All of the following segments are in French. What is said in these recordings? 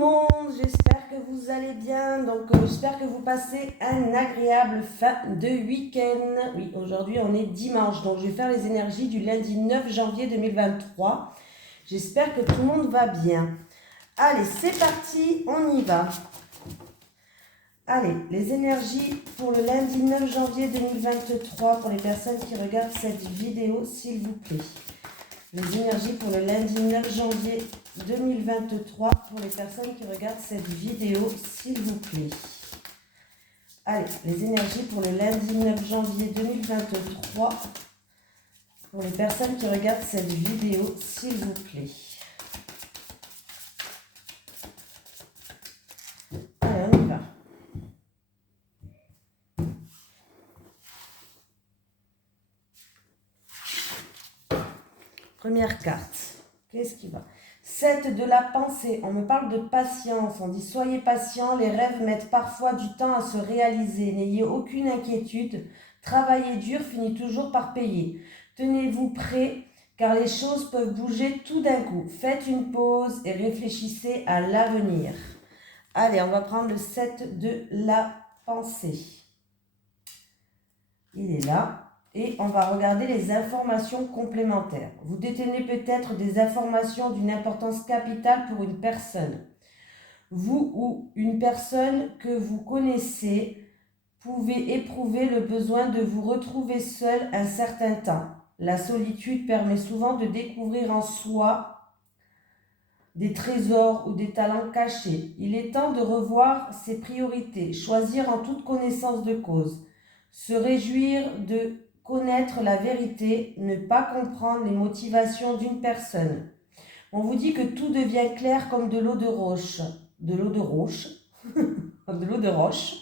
monde, j'espère que vous allez bien. Donc j'espère que vous passez un agréable fin de week-end. Oui, aujourd'hui on est dimanche, donc je vais faire les énergies du lundi 9 janvier 2023. J'espère que tout le monde va bien. Allez, c'est parti, on y va. Allez, les énergies pour le lundi 9 janvier 2023 pour les personnes qui regardent cette vidéo, s'il vous plaît. Les énergies pour le lundi 9 janvier 2023 pour les personnes qui regardent cette vidéo, s'il vous plaît. Allez, les énergies pour le lundi 9 janvier 2023 pour les personnes qui regardent cette vidéo, s'il vous plaît. Allez, on y va. Première carte. Qu'est-ce qui va? 7 de la pensée. On me parle de patience. On dit soyez patient. Les rêves mettent parfois du temps à se réaliser. N'ayez aucune inquiétude. Travailler dur finit toujours par payer. Tenez-vous prêts car les choses peuvent bouger tout d'un coup. Faites une pause et réfléchissez à l'avenir. Allez, on va prendre le 7 de la pensée. Il est là. Et on va regarder les informations complémentaires. Vous détenez peut-être des informations d'une importance capitale pour une personne. Vous ou une personne que vous connaissez pouvez éprouver le besoin de vous retrouver seul un certain temps. La solitude permet souvent de découvrir en soi des trésors ou des talents cachés. Il est temps de revoir ses priorités, choisir en toute connaissance de cause, se réjouir de connaître la vérité, ne pas comprendre les motivations d'une personne. On vous dit que tout devient clair comme de l'eau de roche. De l'eau de roche. De l'eau de roche.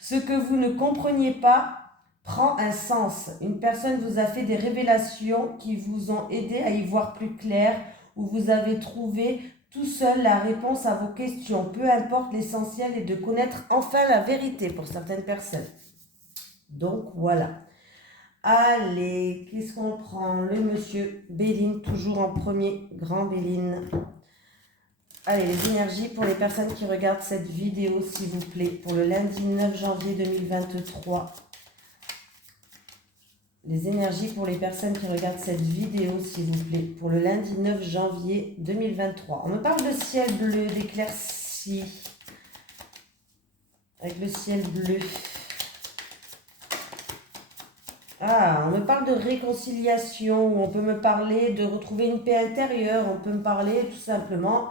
Ce que vous ne compreniez pas prend un sens. Une personne vous a fait des révélations qui vous ont aidé à y voir plus clair, ou vous avez trouvé tout seul la réponse à vos questions. Peu importe, l'essentiel est de connaître enfin la vérité pour certaines personnes. Donc voilà. Allez, qu'est-ce qu'on prend? Le monsieur Béline, toujours en premier, grand Béline. Allez, les énergies pour les personnes qui regardent cette vidéo, s'il vous plaît, pour le lundi 9 janvier 2023. Les énergies pour les personnes qui regardent cette vidéo, s'il vous plaît, pour le lundi 9 janvier 2023. On me parle de ciel bleu, d'éclaircie, avec le ciel bleu. Ah, on me parle de réconciliation, on peut me parler de retrouver une paix intérieure, on peut me parler tout simplement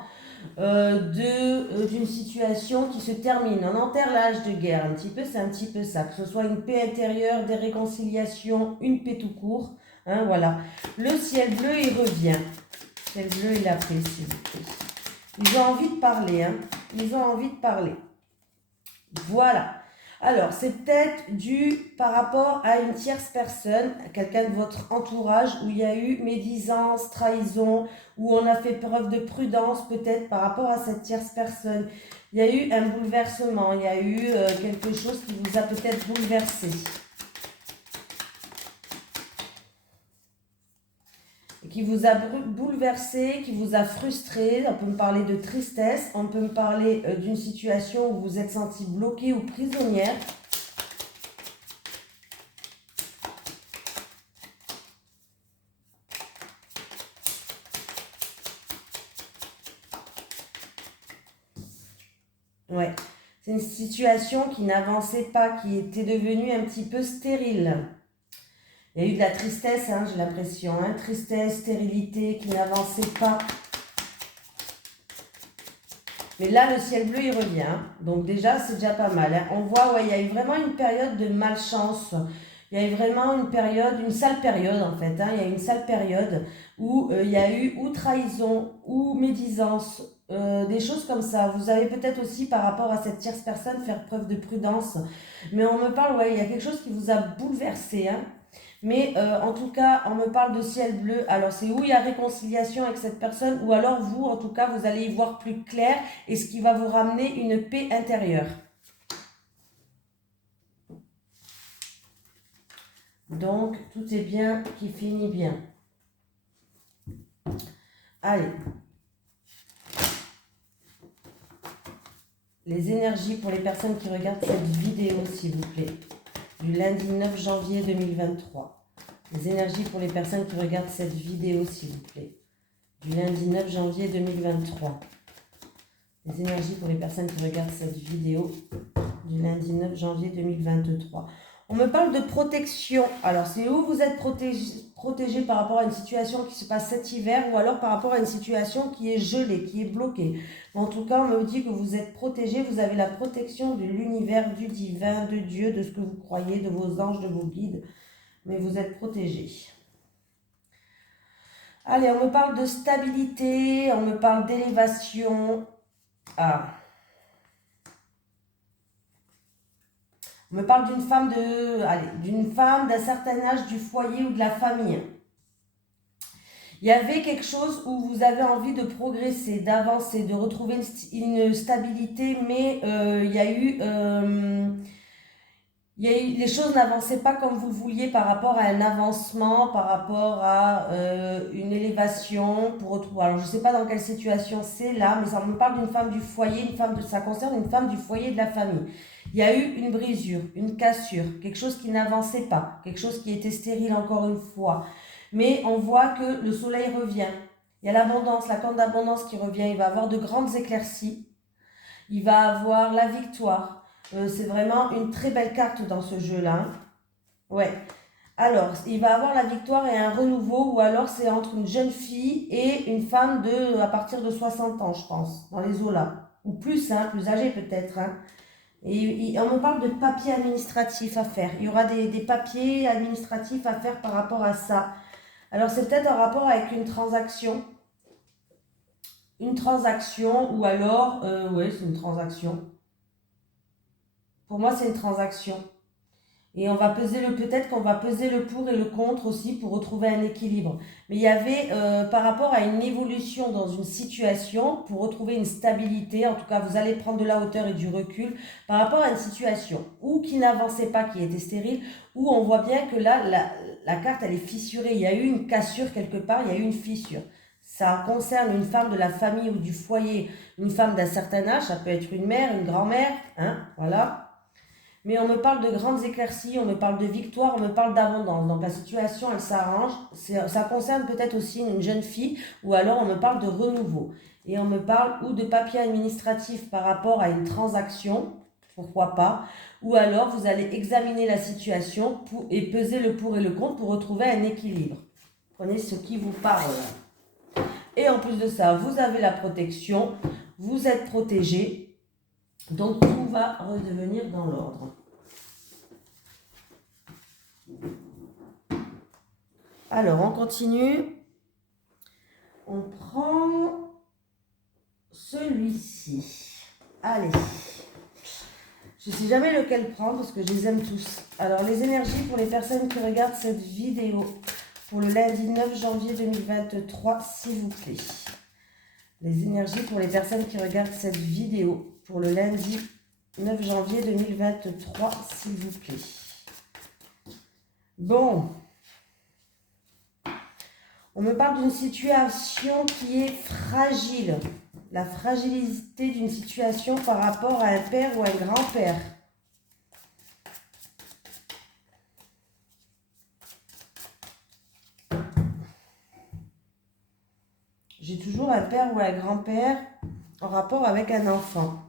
d'une situation qui se termine. On enterre l'âge de guerre, un petit peu, c'est un petit peu ça. Que ce soit une paix intérieure, des réconciliations, une paix tout court. Hein, voilà. Le ciel bleu, il revient. Le ciel bleu, il apprécie. Ils ont envie de parler. Hein. Ils ont envie de parler. Voilà. Alors, c'est peut-être dû par rapport à une tierce personne, quelqu'un de votre entourage, où il y a eu médisance, trahison, où on a fait preuve de prudence peut-être par rapport à cette tierce personne. Il y a eu un bouleversement, il y a eu quelque chose qui vous a peut-être bouleversé. Qui vous a bouleversé, qui vous a frustré. On peut me parler de tristesse, on peut me parler d'une situation où vous vous êtes senti bloqué ou prisonnière. Ouais, c'est une situation qui n'avançait pas, qui était devenue un petit peu stérile. Il y a eu de la tristesse, hein, j'ai l'impression, hein, tristesse, stérilité, qui n'avançait pas. Mais là, le ciel bleu, il revient. Hein. Donc déjà, c'est déjà pas mal. Hein. On voit, ouais, il y a eu vraiment une période de malchance. Il y a eu vraiment une période, une sale période en fait. Hein. Il y a eu une sale période où il y a eu ou trahison, ou médisance, des choses comme ça. Vous avez peut-être aussi, par rapport à cette tierce personne, faire preuve de prudence. Mais on me parle, ouais, il y a quelque chose qui vous a bouleversé, hein. Mais en tout cas, on me parle de ciel bleu. Alors, c'est où il y a réconciliation avec cette personne, ou alors vous, en tout cas, vous allez y voir plus clair et ce qui va vous ramener une paix intérieure. Donc, tout est bien qui finit bien. Allez. Les énergies pour les personnes qui regardent cette vidéo, s'il vous plaît, du lundi 9 janvier 2023. Les énergies pour les personnes qui regardent cette vidéo, s'il vous plaît, du lundi 9 janvier 2023. Les énergies pour les personnes qui regardent cette vidéo du lundi 9 janvier 2023. On me parle de protection. Alors, c'est où vous êtes protégé par rapport à une situation qui se passe cet hiver ou alors par rapport à une situation qui est gelée, qui est bloquée. En tout cas, on me dit que vous êtes protégé, vous avez la protection de l'univers, du divin, de Dieu, de ce que vous croyez, de vos anges, de vos guides. Mais vous êtes protégé. Allez, on me parle de stabilité, on me parle d'élévation. Ah. On me parle d'une femme d'un certain âge du foyer ou de la famille. Il y avait quelque chose où vous avez envie de progresser, d'avancer, de retrouver une stabilité, mais les choses n'avançaient pas comme vous le vouliez par rapport à un avancement, par rapport à une élévation pour retrouver. Alors je ne sais pas dans quelle situation c'est là, mais ça me parle d'une femme du foyer, ça concerne une femme du foyer et de la famille. Il y a eu une brisure, une cassure, quelque chose qui n'avançait pas, quelque chose qui était stérile encore une fois. Mais on voit que le soleil revient. Il y a l'abondance, la corne d'abondance qui revient. Il va avoir de grandes éclaircies. Il va avoir la victoire. C'est vraiment une très belle carte dans ce jeu-là. Ouais. Alors, il va avoir la victoire et un renouveau, ou alors c'est entre une jeune fille et une femme à partir de 60 ans, je pense, dans les eaux-là. Ou plus, hein, plus âgée peut-être. Hein. Et on me parle de papiers administratifs à faire. Il y aura des papiers administratifs à faire par rapport à ça. Alors, c'est peut-être en rapport avec une transaction. Une transaction, ou alors, oui, c'est une transaction. Pour moi, c'est une transaction. Et on va peut-être qu'on va peser le pour et le contre aussi pour retrouver un équilibre. Mais il y avait, par rapport à une évolution dans une situation, pour retrouver une stabilité, en tout cas, vous allez prendre de la hauteur et du recul, par rapport à une situation ou qui n'avançait pas, qui était stérile, où on voit bien que là, la carte, elle est fissurée. Il y a eu une cassure quelque part, il y a eu une fissure. Ça concerne une femme de la famille ou du foyer, une femme d'un certain âge, ça peut être une mère, une grand-mère, hein, voilà. Mais on me parle de grandes éclaircies, on me parle de victoire, on me parle d'abondance. Donc la situation, elle s'arrange. Ça concerne peut-être aussi une jeune fille, ou alors on me parle de renouveau. Et on me parle ou de papier administratif par rapport à une transaction, pourquoi pas, ou alors vous allez examiner la situation et peser le pour et le contre pour retrouver un équilibre. Prenez ce qui vous parle. Et en plus de ça, vous avez la protection, vous êtes protégé. Donc tout va redevenir dans l'ordre. Alors on continue. On prend celui-ci. Allez. Je ne sais jamais lequel prendre parce que je les aime tous. Alors les énergies pour les personnes qui regardent cette vidéo pour le lundi 9 janvier 2023, s'il vous plaît. Les énergies pour les personnes qui regardent cette vidéo pour le lundi 9 janvier 2023, s'il vous plaît. Bon. On me parle d'une situation qui est fragile. La fragilité d'une situation par rapport à un père ou un grand-père. J'ai toujours un père ou un grand-père en rapport avec un enfant.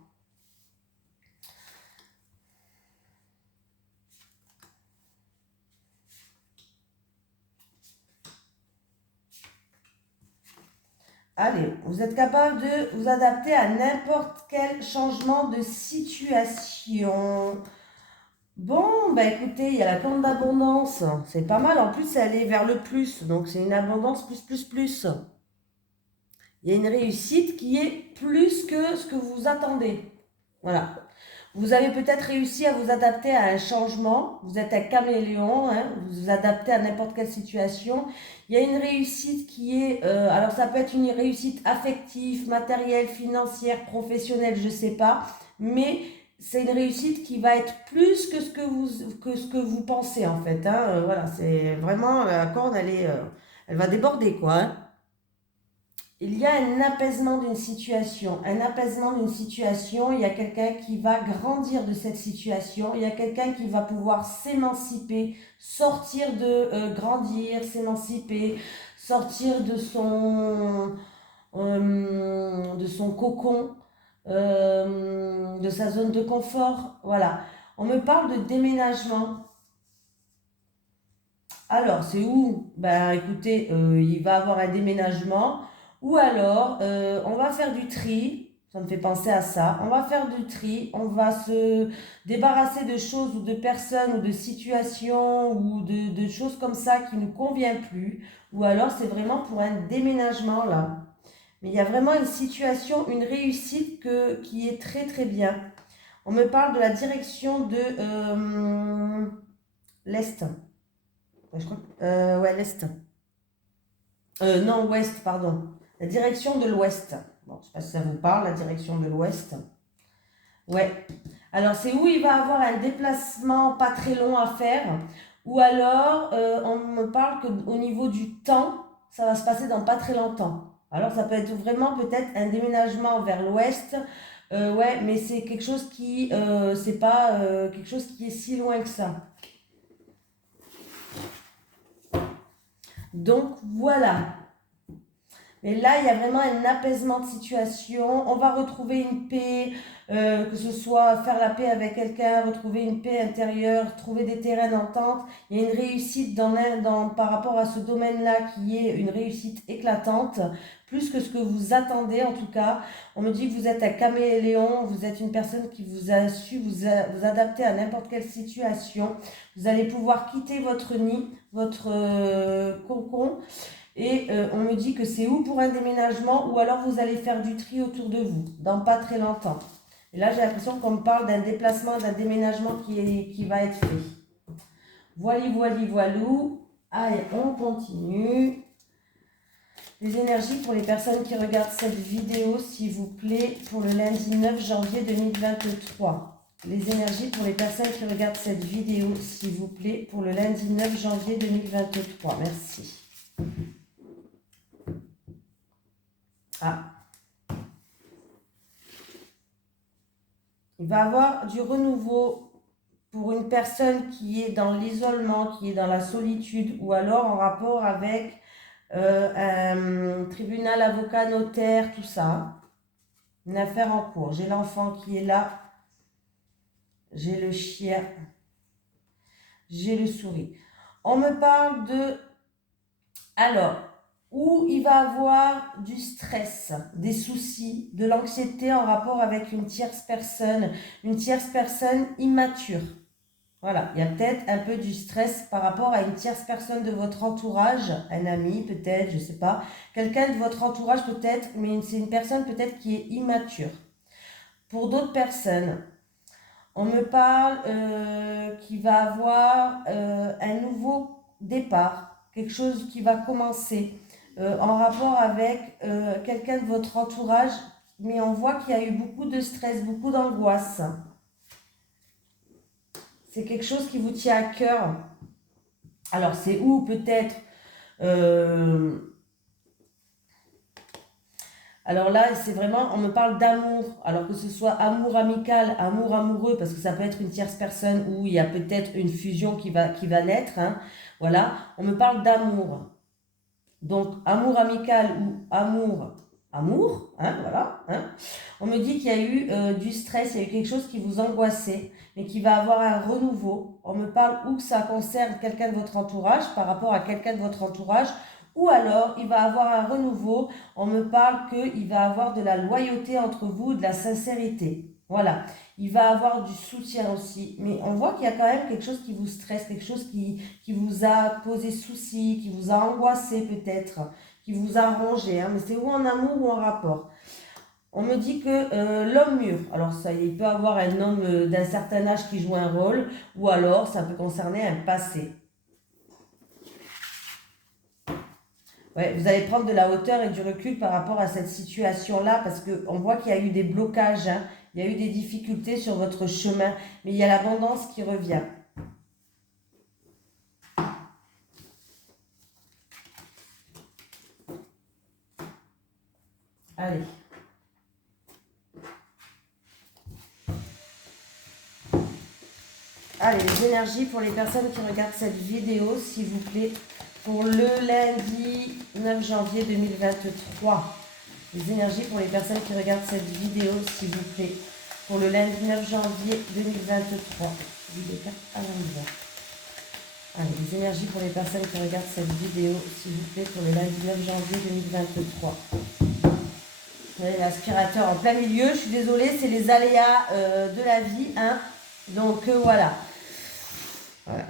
Allez, vous êtes capable de vous adapter à n'importe quel changement de situation. Bon, bah écoutez, il y a la corne d'abondance. C'est pas mal. En plus, elle est vers le plus. Donc, c'est une abondance plus. Il y a une réussite qui est plus que ce que vous attendez. Voilà. Vous avez peut-être réussi à vous adapter à un changement. Vous êtes un caméléon, hein, vous vous adaptez à n'importe quelle situation. Il y a une réussite qui est... alors ça peut être une réussite affective, matérielle, financière, professionnelle, je ne sais pas. Mais c'est une réussite qui va être plus que ce que vous pensez en fait. Hein. Voilà, c'est vraiment... La corde, elle va déborder quoi. Hein. il y a un apaisement d'une situation. Un apaisement d'une situation, il y a quelqu'un qui va grandir de cette situation. Il y a quelqu'un qui va pouvoir s'émanciper, sortir grandir, s'émanciper, sortir de son cocon, de sa zone de confort. Voilà. On me parle de déménagement. Alors, c'est où? Ben, écoutez, il va avoir un déménagement. Ou alors, on va faire du tri. Ça me fait penser à ça. On va faire du tri. On va se débarrasser de choses ou de personnes ou de situations ou de choses comme ça qui ne nous conviennent plus. Ou alors, c'est vraiment pour un déménagement là. Mais il y a vraiment une situation, une réussite qui est très très bien. On me parle de la direction de l'Est. Ouais, je crois ouais, l'Est. Non, Ouest, pardon. La direction de l'Ouest. Bon, je ne sais pas si ça vous parle, la direction de l'Ouest. Ouais. Alors, c'est où il va avoir un déplacement pas très long à faire. Ou alors, on me parle qu'au niveau du temps, ça va se passer dans pas très longtemps. Alors, ça peut être vraiment peut-être un déménagement vers l'Ouest. Ouais, mais c'est quelque chose c'est pas quelque chose qui est si loin que ça. Donc, voilà. Et là, il y a vraiment un apaisement de situation. On va retrouver une paix, que ce soit faire la paix avec quelqu'un, retrouver une paix intérieure, trouver des terrains d'entente. Il y a une réussite par rapport à ce domaine-là qui est une réussite éclatante, plus que ce que vous attendez en tout cas. On me dit que vous êtes un caméléon, vous êtes une personne qui vous a su vous adapter à n'importe quelle situation. Vous allez pouvoir quitter votre nid, votre cocon. Et on me dit que c'est ou pour un déménagement ou alors vous allez faire du tri autour de vous, dans pas très longtemps. Et là, j'ai l'impression qu'on me parle d'un déplacement, d'un déménagement qui va être fait. Voilou. Allez, on continue. Les énergies pour les personnes qui regardent cette vidéo, s'il vous plaît, pour le lundi 9 janvier 2023. Les énergies pour les personnes qui regardent cette vidéo, s'il vous plaît, pour le lundi 9 janvier 2023. Merci. Ah. Il va avoir du renouveau pour une personne qui est dans l'isolement, qui est dans la solitude, ou alors en rapport avec un tribunal, avocat, notaire, tout ça. Une affaire en cours. J'ai l'enfant qui est là. J'ai le chien. J'ai le souris. On me parle de... Alors, où il va avoir du stress, des soucis, de l'anxiété en rapport avec une tierce personne immature. Voilà, il y a peut-être un peu du stress par rapport à une tierce personne de votre entourage, un ami peut-être, je ne sais pas, quelqu'un de votre entourage peut-être, mais c'est une personne peut-être qui est immature. Pour d'autres personnes, on me parle qu'il va avoir un nouveau départ, quelque chose qui va commencer en rapport avec quelqu'un de votre entourage, mais on voit qu'il y a eu beaucoup de stress, beaucoup d'angoisse. C'est quelque chose qui vous tient à cœur. Alors, c'est où peut-être alors là, c'est vraiment, on me parle d'amour. Alors que ce soit amour amical, amour amoureux, parce que ça peut être une tierce personne où il y a peut-être une fusion qui va naître. Hein. Voilà, on me parle d'amour. Donc, amour amical ou amour, hein, voilà. Hein. On me dit qu'il y a eu du stress, il y a eu quelque chose qui vous angoissait, mais qui va avoir un renouveau. On me parle où ça concerne quelqu'un de votre entourage, par rapport à quelqu'un de votre entourage, ou alors il va avoir un renouveau. On me parle qu'il va avoir de la loyauté entre vous, de la sincérité. Voilà. Il va avoir du soutien aussi. Mais on voit qu'il y a quand même quelque chose qui vous stresse, quelque chose qui vous a posé souci, qui vous a angoissé peut-être, qui vous a rongé. Hein. Mais c'est ou en amour ou en rapport. On me dit que l'homme mûr, alors ça, il peut avoir un homme d'un certain âge qui joue un rôle, ou alors ça peut concerner un passé. Ouais, vous allez prendre de la hauteur et du recul par rapport à cette situation-là, parce qu'on voit qu'il y a eu des blocages, hein, il y a eu des difficultés sur votre chemin, mais il y a l'abondance qui revient. Allez. Allez, les énergies pour les personnes qui regardent cette vidéo, s'il vous plaît, pour le lundi 9 janvier 2023. Les énergies pour les personnes qui regardent cette vidéo, s'il vous plaît, pour le lundi 9 janvier 2023. Les cartes à l'envers. Allez, les énergies pour les personnes qui regardent cette vidéo, s'il vous plaît, pour le lundi 9 janvier 2023. Vous voyez, l'aspirateur en plein milieu, je suis désolée, c'est les aléas de la vie, hein. Donc voilà. Voilà,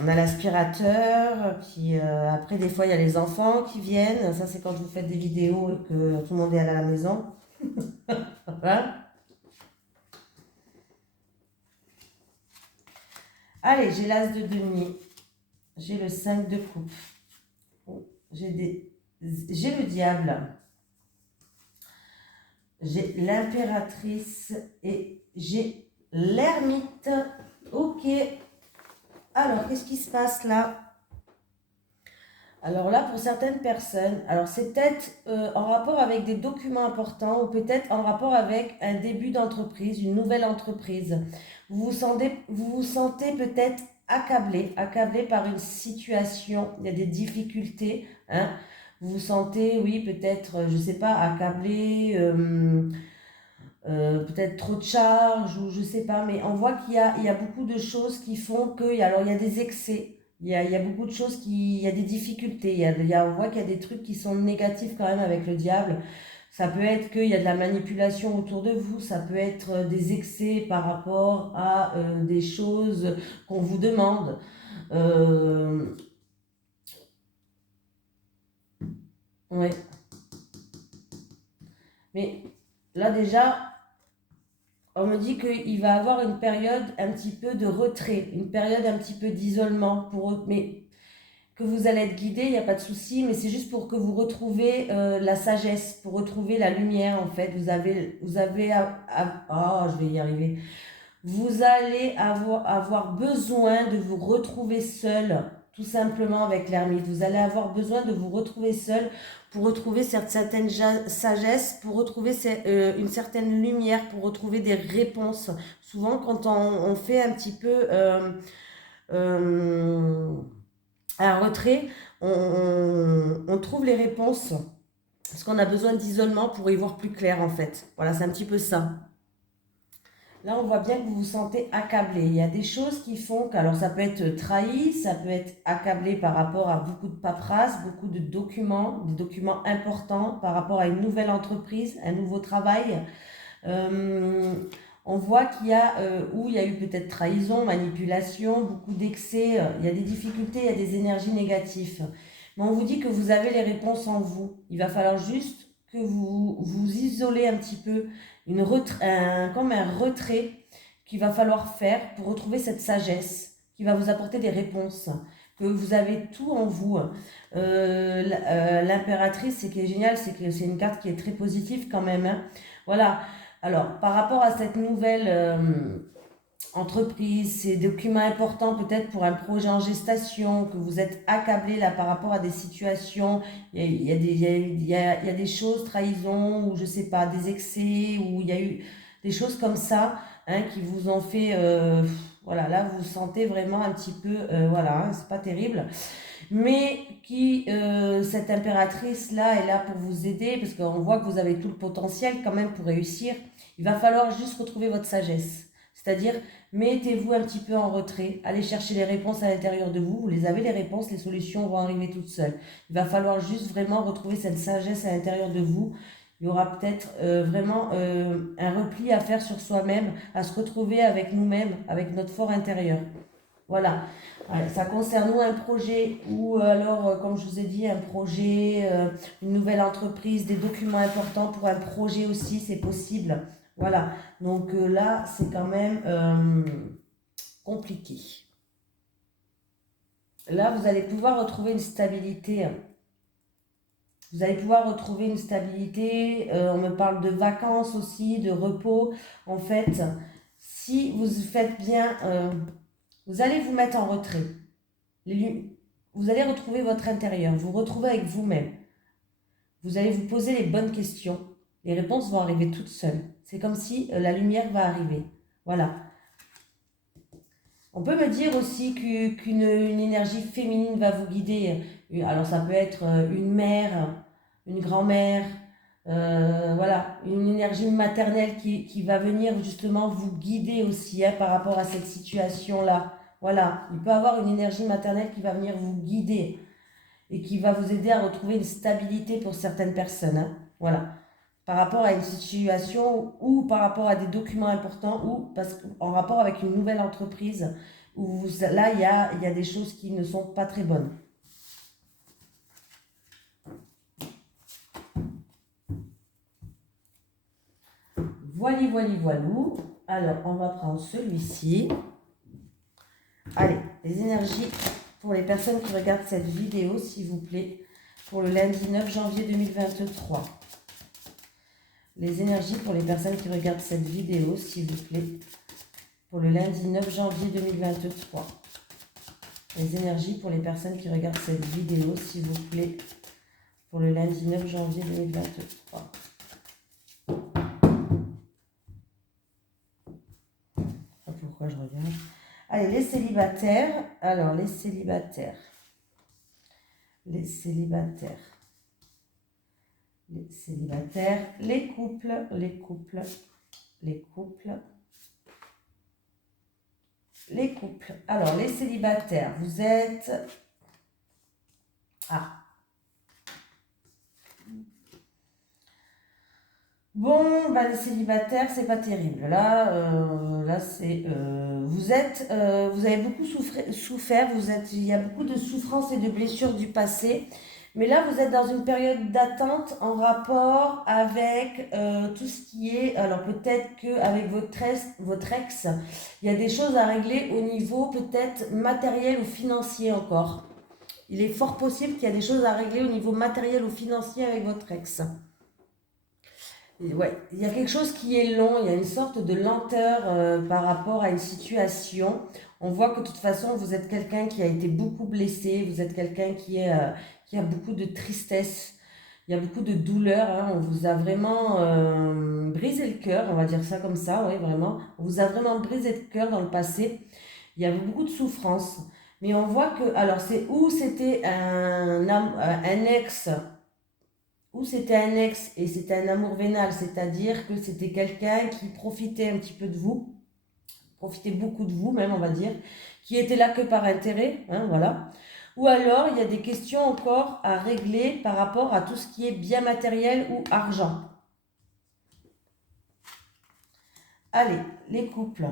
on a l'aspirateur, puis après des fois il y a les enfants qui viennent, ça c'est quand vous faites des vidéos et que tout le monde est à la maison. Voilà. Allez, j'ai l'as de denier, j'ai le 5 de coupe, j'ai le diable, j'ai l'impératrice et j'ai l'ermite. Ok. Alors, qu'est-ce qui se passe là? Alors là, pour certaines personnes, alors c'est peut-être en rapport avec des documents importants ou peut-être en rapport avec un début d'entreprise, une nouvelle entreprise. Vous vous sentez peut-être accablé par une situation, il y a des difficultés, hein. Vous vous sentez, oui, peut-être, je ne sais pas, accablé, peut-être trop de charges ou je ne sais pas, mais on voit qu'il y a beaucoup de choses qui font que, alors il y a des excès. Il y a beaucoup de choses il y a des difficultés. On voit qu'il y a des trucs qui sont négatifs quand même avec le diable. Ça peut être qu'il y a de la manipulation autour de vous. Ça peut être des excès par rapport à des choses qu'on vous demande. Ouais. Mais là déjà, on me dit qu'il va avoir une période un petit peu de retrait, une période un petit peu d'isolement pour eux. Mais que vous allez être guidé, il n'y a pas de souci, mais c'est juste pour que vous retrouvez la sagesse, pour retrouver la lumière en fait. Je vais y arriver. Vous allez avoir besoin de vous retrouver seul, tout simplement avec l'ermite. Vous allez avoir besoin de vous retrouver seul pour retrouver certaine sagesse, pour retrouver une certaine lumière, pour retrouver des réponses. Souvent, quand on fait un petit peu un retrait, on trouve les réponses parce qu'on a besoin d'isolement pour y voir plus clair en fait. Voilà, c'est un petit peu ça. Là, on voit bien que vous vous sentez accablé. Il y a des choses qui font que, alors ça peut être trahi, ça peut être accablé par rapport à beaucoup de paperasse, beaucoup de documents, des documents importants par rapport à une nouvelle entreprise, un nouveau travail. On voit qu'il y a, où il y a eu peut-être trahison, manipulation, beaucoup d'excès, il y a des difficultés, il y a des énergies négatives. Mais on vous dit que vous avez les réponses en vous. Il va falloir juste que vous vous isolez un petit peu, comme un retrait qu'il va falloir faire pour retrouver cette sagesse qui va vous apporter des réponses, que vous avez tout en vous. L'impératrice, ce qui est génial, c'est que c'est une carte qui est très positive quand même, hein. Voilà. Alors, par rapport à cette nouvelle entreprise, ces documents importants peut-être pour un projet en gestation, que vous êtes accablé là par rapport à des situations, il y a des choses, trahison, ou je sais pas, des excès, ou il y a eu des choses comme ça, hein, qui vous ont fait, voilà, là vous vous sentez vraiment un petit peu, voilà, hein, c'est pas terrible. Mais cette impératrice-là est là pour vous aider, parce qu'on voit que vous avez tout le potentiel quand même pour réussir. Il va falloir juste retrouver votre sagesse. C'est-à-dire, mettez-vous un petit peu en retrait, allez chercher les réponses à l'intérieur de vous. Vous les avez, les réponses, les solutions vont arriver toutes seules. Il va falloir juste vraiment retrouver cette sagesse à l'intérieur de vous. Il y aura peut-être vraiment un repli à faire sur soi-même, à se retrouver avec nous-mêmes, avec notre fort intérieur. Voilà. Ça concerne ou un projet ou alors, comme je vous ai dit, un projet, une nouvelle entreprise, des documents importants pour un projet aussi, c'est possible. Voilà. Donc là, c'est quand même compliqué. Là, vous allez pouvoir retrouver une stabilité. Vous allez pouvoir retrouver une stabilité. On me parle de vacances aussi, de repos. En fait, si vous faites bien... vous allez vous mettre en retrait. Vous allez retrouver votre intérieur, vous retrouver avec vous-même. Vous allez vous poser les bonnes questions. Les réponses vont arriver toutes seules. C'est comme si la lumière va arriver. Voilà. On peut me dire aussi qu'une énergie féminine va vous guider. Alors ça peut être une mère, une grand-mère, voilà, une énergie maternelle qui va venir justement vous guider aussi par rapport à cette situation-là. Voilà, il peut y avoir une énergie maternelle qui va venir vous guider et qui va vous aider à retrouver une stabilité pour certaines personnes. Hein. Voilà, par rapport à une situation ou par rapport à des documents importants ou en rapport avec une nouvelle entreprise où là, il y a des choses qui ne sont pas très bonnes. Voilou. Alors, on va prendre celui-ci. Allez, les énergies pour les personnes qui regardent cette vidéo, s'il vous plaît, pour le lundi 9 janvier 2023. Les énergies pour les personnes qui regardent cette vidéo, s'il vous plaît, pour le lundi 9 janvier 2023. Les énergies pour les personnes qui regardent cette vidéo, s'il vous plaît, pour le lundi 9 janvier 2023. Pourquoi je regarde? Allez, les célibataires. Alors, les célibataires. Les célibataires. Les célibataires. Les couples. Les couples. Les couples. Les couples. Alors, les célibataires, vous êtes... Ah. Bon, bah, les célibataires, c'est pas terrible. Là c'est... vous avez beaucoup souffert, il y a beaucoup de souffrances et de blessures du passé. Mais là, vous êtes dans une période d'attente en rapport avec tout ce qui est... Alors, peut-être qu'avec votre ex, il y a des choses à régler au niveau peut-être matériel ou financier encore. Il est fort possible qu'il y a des choses à régler au niveau matériel ou financier avec votre ex. Ouais, il y a quelque chose qui est long, il y a une sorte de lenteur par rapport à une situation. On voit que de toute façon, vous êtes quelqu'un qui a été beaucoup blessé, vous êtes quelqu'un qui a beaucoup de tristesse, il y a beaucoup de douleur. Hein. On vous a vraiment brisé le cœur, on va dire ça comme ça, oui, vraiment. On vous a vraiment brisé le cœur dans le passé. Il y avait beaucoup de souffrance. Mais on voit que, alors c'est où c'était un ex ou c'était un ex et c'était un amour vénal, c'est-à-dire que c'était quelqu'un qui profitait un petit peu de vous, profitait beaucoup de vous même, on va dire, qui était là que par intérêt, hein, voilà. Ou alors, il y a des questions encore à régler par rapport à tout ce qui est bien matériel ou argent. Allez, les couples.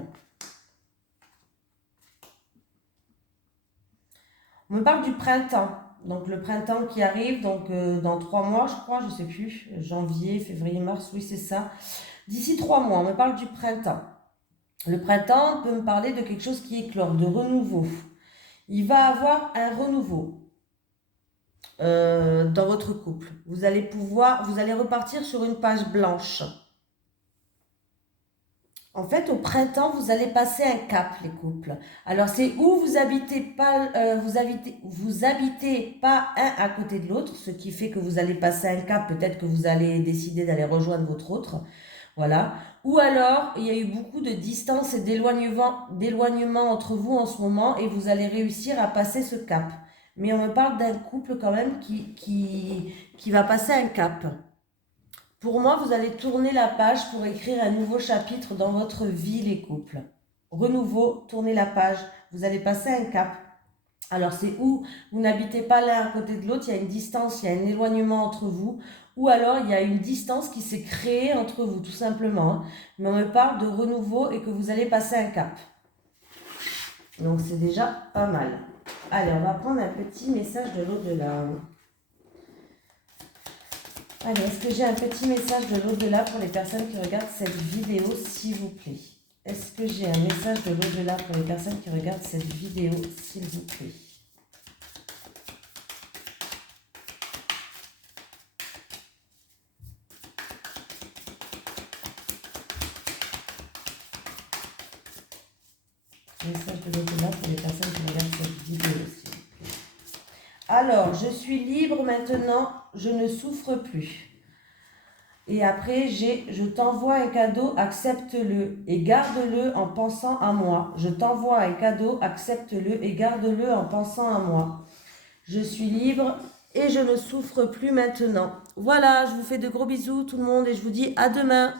On me parle du printemps. Donc le printemps qui arrive, donc dans 3 mois, je crois, je ne sais plus, janvier, février, mars, oui c'est ça. D'ici 3 mois, on me parle du printemps. Le printemps peut me parler de quelque chose qui éclore, de renouveau. Il va avoir un renouveau dans votre couple. Vous allez repartir sur une page blanche. En fait, au printemps, vous allez passer un cap, les couples. Alors, c'est où vous habitez pas, vous habitez pas un à côté de l'autre, ce qui fait que vous allez passer un cap. Peut-être que vous allez décider d'aller rejoindre votre autre, voilà. Ou alors, il y a eu beaucoup de distance et d'éloignement entre vous en ce moment, et vous allez réussir à passer ce cap. Mais on me parle d'un couple quand même qui va passer un cap. Pour moi, vous allez tourner la page pour écrire un nouveau chapitre dans votre vie, les couples. Renouveau, tournez la page, vous allez passer un cap. Alors, c'est où vous n'habitez pas l'un à côté de l'autre, il y a une distance, il y a un éloignement entre vous, ou alors il y a une distance qui s'est créée entre vous, tout simplement. Mais on me parle de renouveau et que vous allez passer un cap. Donc, c'est déjà pas mal. Allez, on va prendre un petit message de l'au-delà. Allez, est-ce que j'ai un petit message de l'au-delà pour les personnes qui regardent cette vidéo, s'il vous plaît? Est-ce que j'ai un message de l'au-delà pour les personnes qui regardent cette vidéo, s'il vous plaît? Message de l'au-delà pour les personnes qui regardent cette vidéo, s'il vous plaît. Alors, je suis libre maintenant, je ne souffre plus. Et après, j'ai je t'envoie un cadeau, accepte-le et garde-le en pensant à moi. Je t'envoie un cadeau, accepte-le et garde-le en pensant à moi. Je suis libre et je ne souffre plus maintenant. Voilà, je vous fais de gros bisous tout le monde et je vous dis à demain.